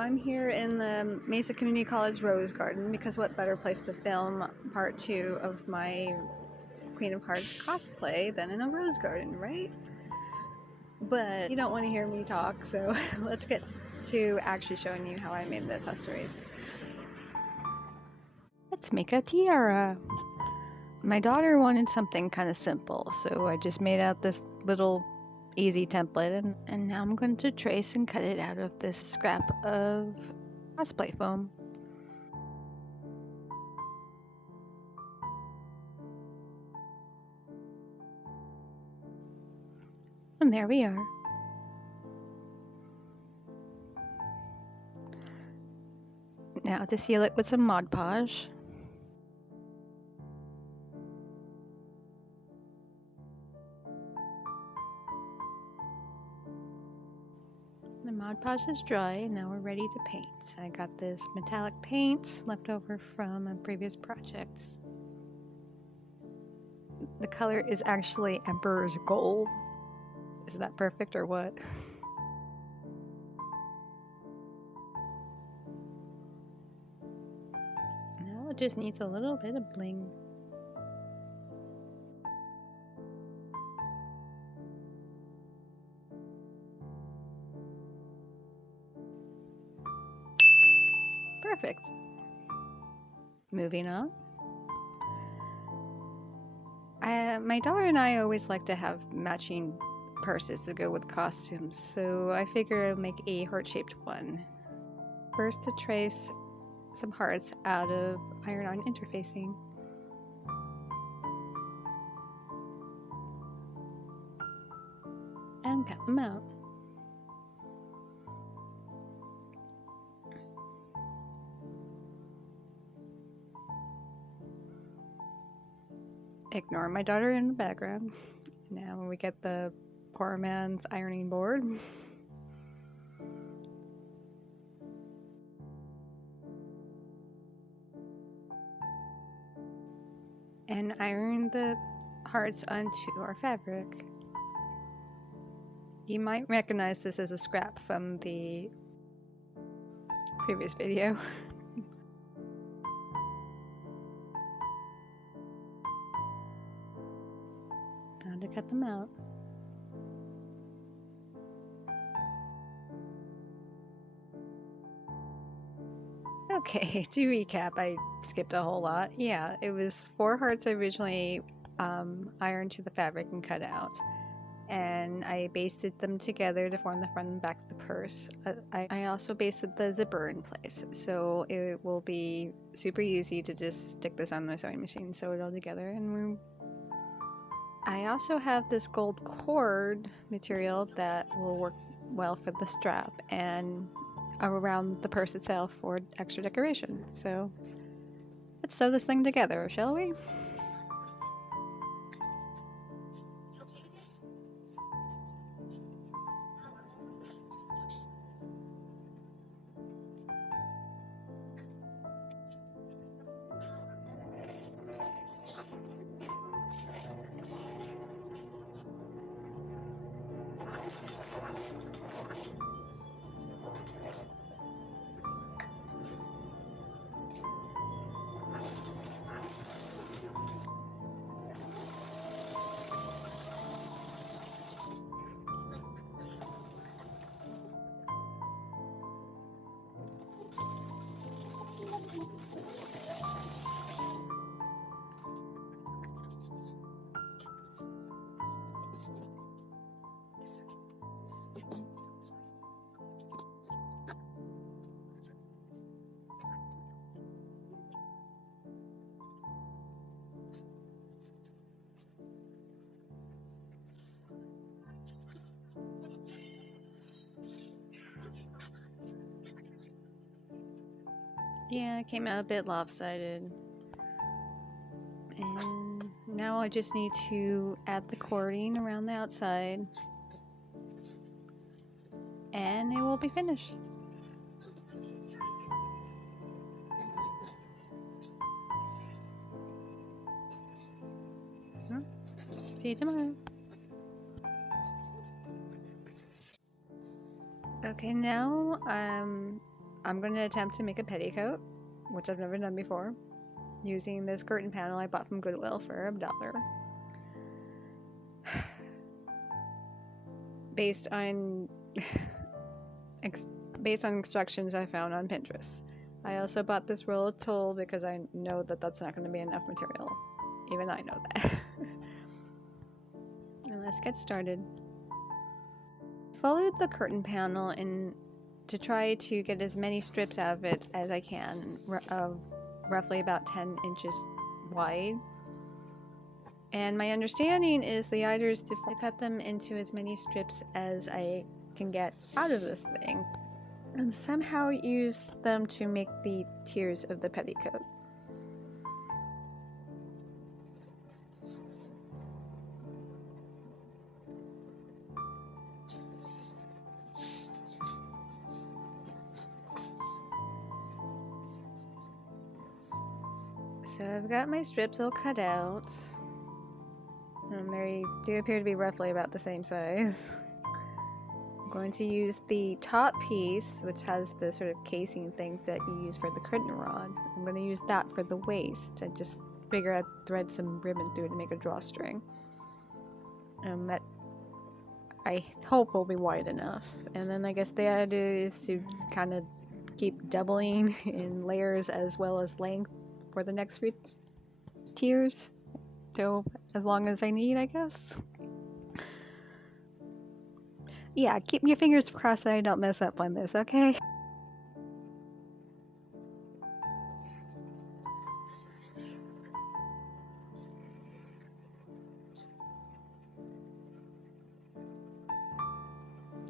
I'm here in the Mesa Community College Rose Garden because what better place to film part 2 of my Queen of Hearts cosplay than in a rose garden, right? But you don't want to hear me talk, so let's get to actually showing you how I made the accessories. Let's make a tiara. My daughter wanted something kind of simple, so I just made out this little easy template, and now I'm going to trace and cut it out of this scrap of cosplay foam. And there we are. Now to seal it with some Mod Podge. The Mod Podge is dry and now we're ready to paint. I got this metallic paint left over from a previous project. The color is actually Emperor's Gold. Is that perfect or what? Now it just needs a little bit of bling. Perfect. Moving on. My daughter and I always like to have matching purses to go with costumes, so I figure I'd make a heart-shaped one. First to trace some hearts out of iron-on interfacing. And cut them out. Ignore my daughter in the background. Now we get the poor man's ironing board. And iron the hearts onto our fabric. You might recognize this as a scrap from the previous video. Time to cut them out. Okay, to recap, I skipped a whole lot. Yeah, it was 4 hearts originally ironed to the fabric and cut out. And I basted them together to form the front and back of the purse. I also basted the zipper in place, so it will be super easy to just stick this on the sewing machine, sew it all together, and I also have this gold cord material that will work well for the strap and around the purse itself for extra decoration. So let's sew this thing together, shall we? Yeah, it came out a bit lopsided. And now I just need to add the cording around the outside. And it will be finished. See you tomorrow. Okay, now I'm going to attempt to make a petticoat, which I've never done before, using this curtain panel I bought from Goodwill for $1. Based on based on instructions I found on Pinterest. I also bought this roll of tulle because I know that that's not going to be enough material. Even I know that. And let's get started. Followed the curtain panel in to try to get as many strips out of it as I can, roughly about 10 inches wide. And my understanding is the idea is to cut them into as many strips as I can get out of this thing, and somehow use them to make the tiers of the petticoat. So I've got my strips all cut out, and they do appear to be roughly about the same size. I'm going to use the top piece, which has the sort of casing thing that you use for the curtain rod. I'm going to use that for the waist. I just figure I'd thread some ribbon through it to make a drawstring. That I hope will be wide enough. And then I guess the idea is to kind of keep doubling in layers as well as length for the next 3 tiers. So as long as I need, I guess. Yeah, keep your fingers crossed that I don't mess up on this, okay?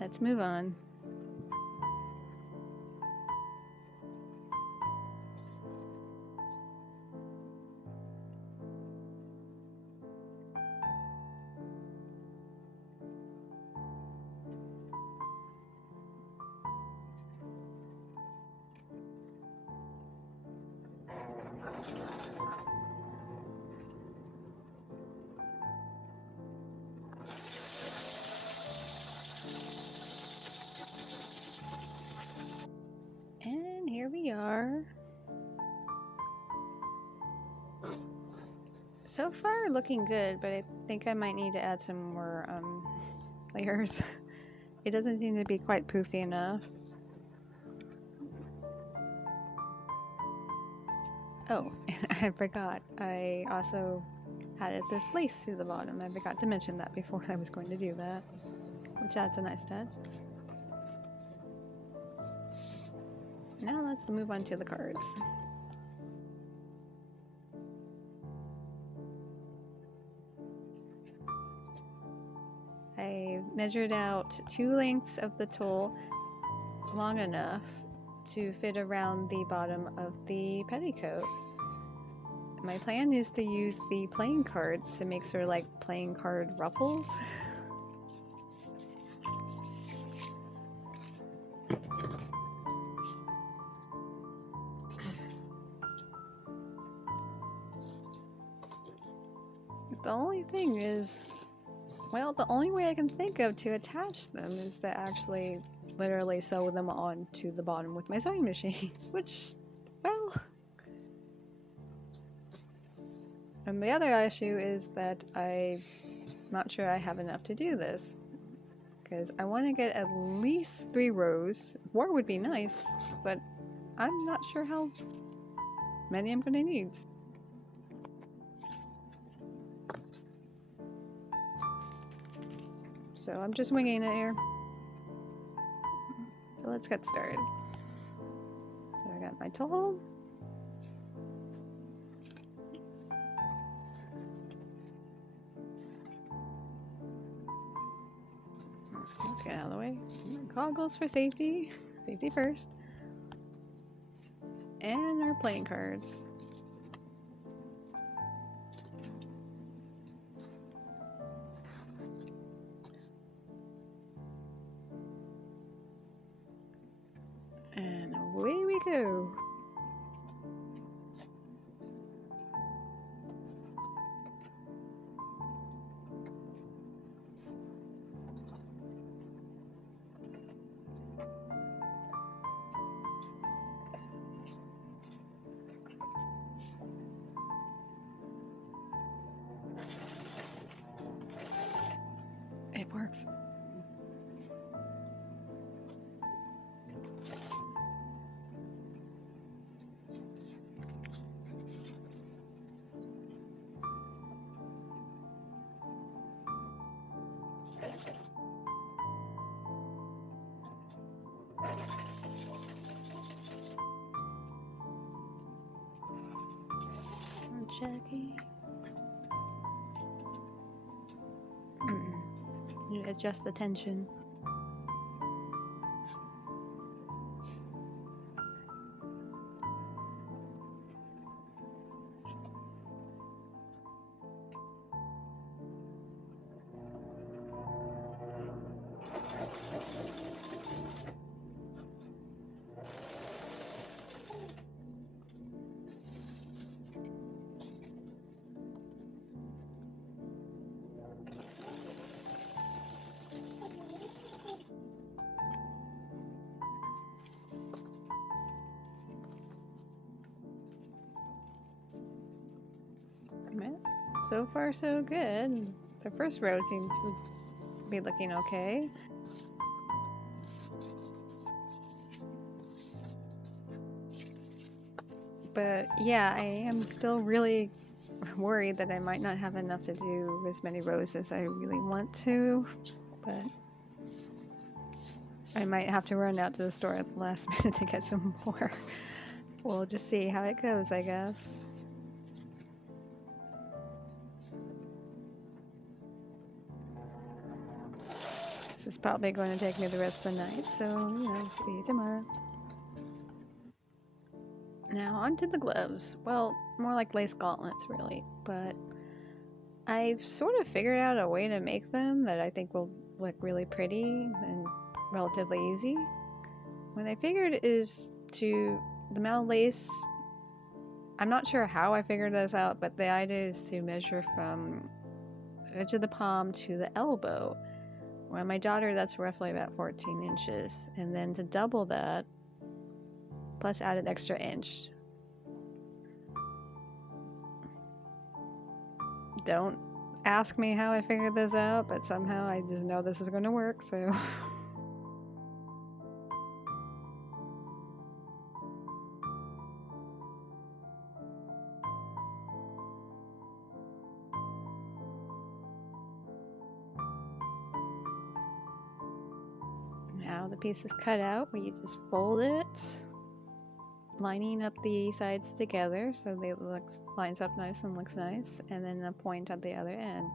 Let's move on. And here we are. So far looking good, but I think I might need to add some more layers. It doesn't seem to be quite poofy enough. Oh, and I forgot. I also added this lace through the bottom. I forgot to mention that before I was going to do that, which adds a nice touch. Now let's move on to the cards. I measured out 2 lengths of the tulle long enough to fit around the bottom of the petticoat. My plan is to use the playing cards to make sort of like playing card ruffles. The only thing is, well, the only way I can think of to attach them is to actually literally sew them onto the bottom with my sewing machine, which, well... And the other issue is that I'm not sure I have enough to do this, because I want to get at least 3 rows. 4 would be nice, but I'm not sure how many I'm going to need. So I'm just winging it here. So let's get started. So I got my tulle. Let's get out of the way. Goggles for safety. Safety first. And our playing cards. And away we go. Jackie. You adjust the tension. So far, so good. The first row seems to be looking okay. But yeah, I am still really worried that I might not have enough to do as many rows as I really want to. But I might have to run out to the store at the last minute to get some more. We'll just see how it goes, I guess. This is probably going to take me the rest of the night, so, you know, see you tomorrow. Now, onto the gloves. Well, more like lace gauntlets, really. But I've sort of figured out a way to make them that I think will look really pretty and relatively easy. What I figured is the amount of lace, I'm not sure how I figured this out, but the idea is to measure from the edge of the palm to the elbow. Well, my daughter, that's roughly about 14 inches. And then to double that, plus add an extra inch. Don't ask me how I figured this out, but somehow I just know this is going to work, so... Now the piece is cut out, we just fold it, lining up the sides together so they lines up nice and looks nice, and then a point at the other end.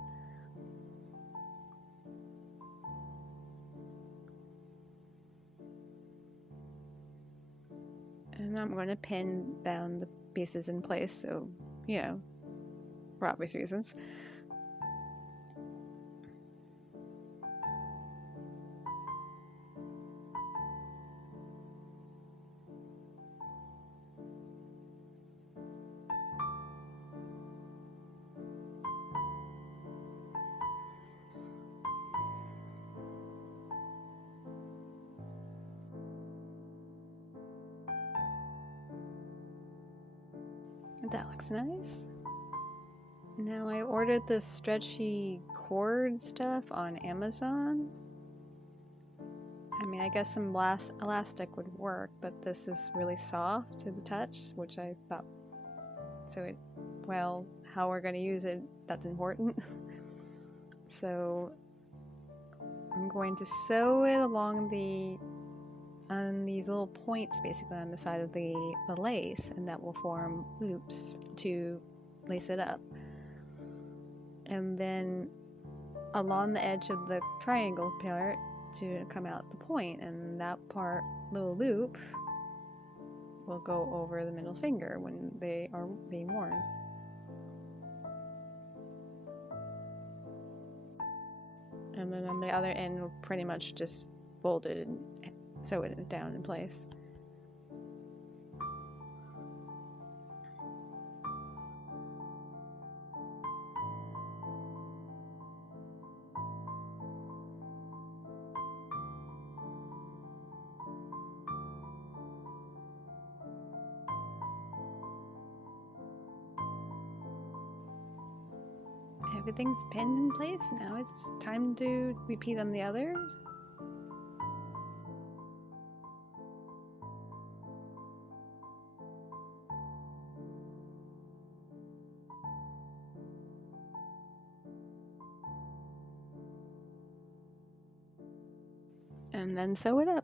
And I'm going to pin down the pieces in place, so, you know, for obvious reasons. That looks nice. Now I ordered this stretchy cord stuff on Amazon. I mean, I guess some elastic would work, but this is really soft to the touch, which I thought, well, how we're going to use it, that's important. So I'm going to sew it along on these little points basically on the side of the lace, and that will form loops to lace it up. And then along the edge of the triangle part to come out the point, and that little loop will go over the middle finger when they are being worn. And then on the other end we'll pretty much just fold it and sew it down in place. Everything's pinned in place. Now it's time to repeat on the other. and then sew it up.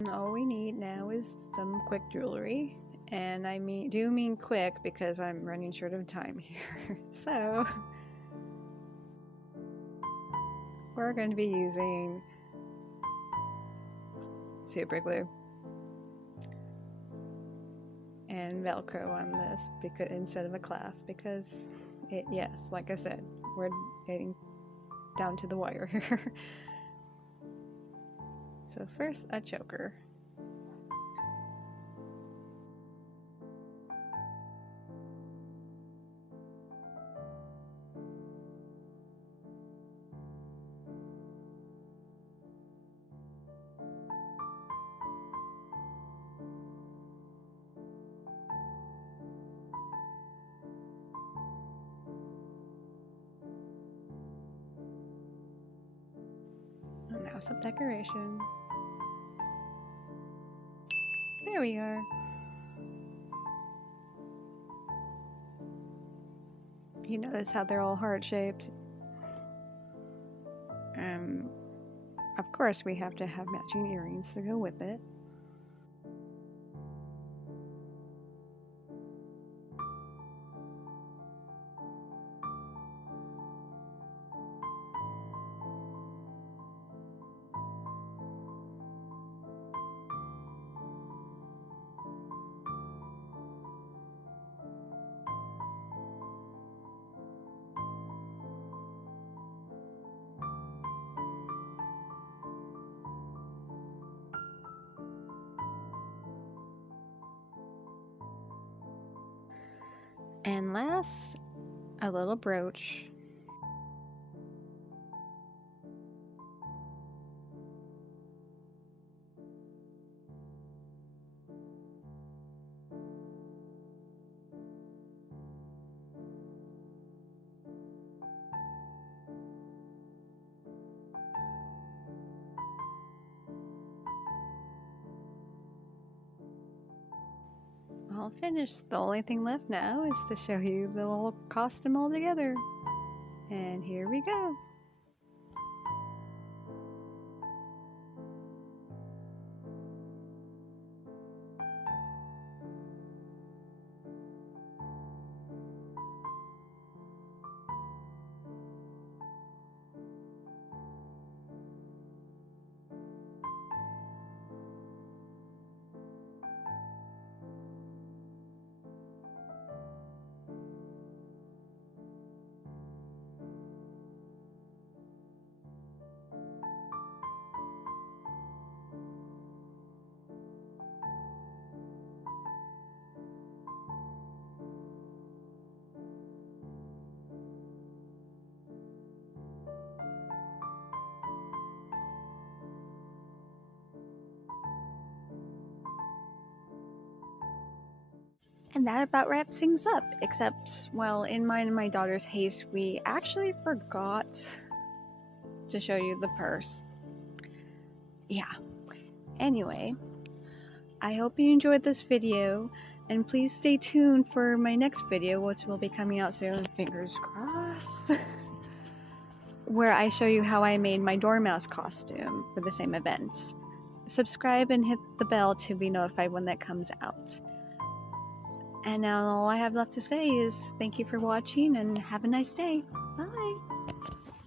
And all we need now is some quick jewelry, and I mean quick because I'm running short of time here. So we're going to be using super glue and Velcro on this because instead of a clasp, because yes, like I said, we're getting down to the wire here. So first, a choker. And now some decoration. There we are. You notice how they're all heart-shaped? Of course we have to have matching earrings to go with it. And last, a little brooch. All finished. The only thing left now is to show you the whole costume all together. And here we go. And that about wraps things up, except, well, in mine and my daughter's haste, we actually forgot to show you the purse. Yeah. Anyway, I hope you enjoyed this video, and please stay tuned for my next video, which will be coming out soon, fingers crossed, where I show you how I made my Dormouse costume for the same event. Subscribe and hit the bell to be notified when that comes out. And now all I have left to say is thank you for watching and have a nice day. Bye!